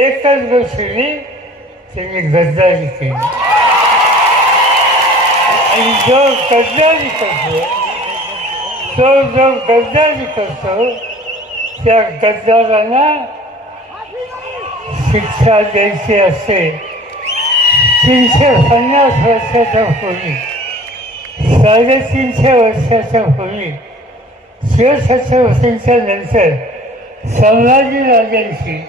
Estas dos ni se mi gazdalice. Ai jo gazdalice. Jo jo gazdalice so. Ja gazdalana. Шикша дейсе асе. Синше ханна сваса тавхуми. Саве синше васа тавхуми. Све саса васинше нэнсе. Самлади на дейси. Синше ханна сваса тавхуми.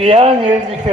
Yeah, music.